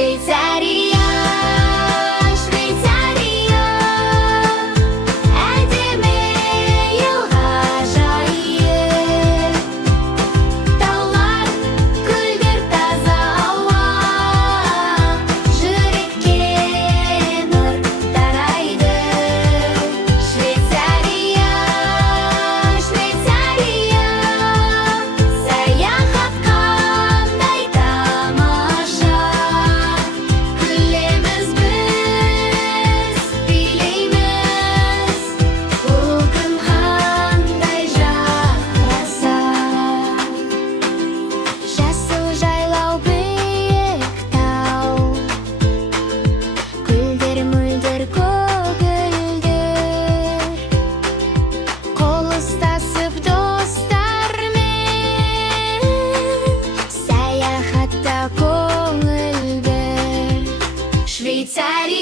Швейцария, Швейцария, әдемі елғажайып. Таулар, көлдер, таза ауа, жүрекке нұр тарайды. Швейцария, Швейцария, саяхат қандай тамаша. Күлеміз біз, билейміз, бұл күн қандай жараса. Жасыл жайлау, биік тау, гүлдер мөлдір көгілдір. Қол ұстасып достармен, саяхатта көңіл бір. Швейцария.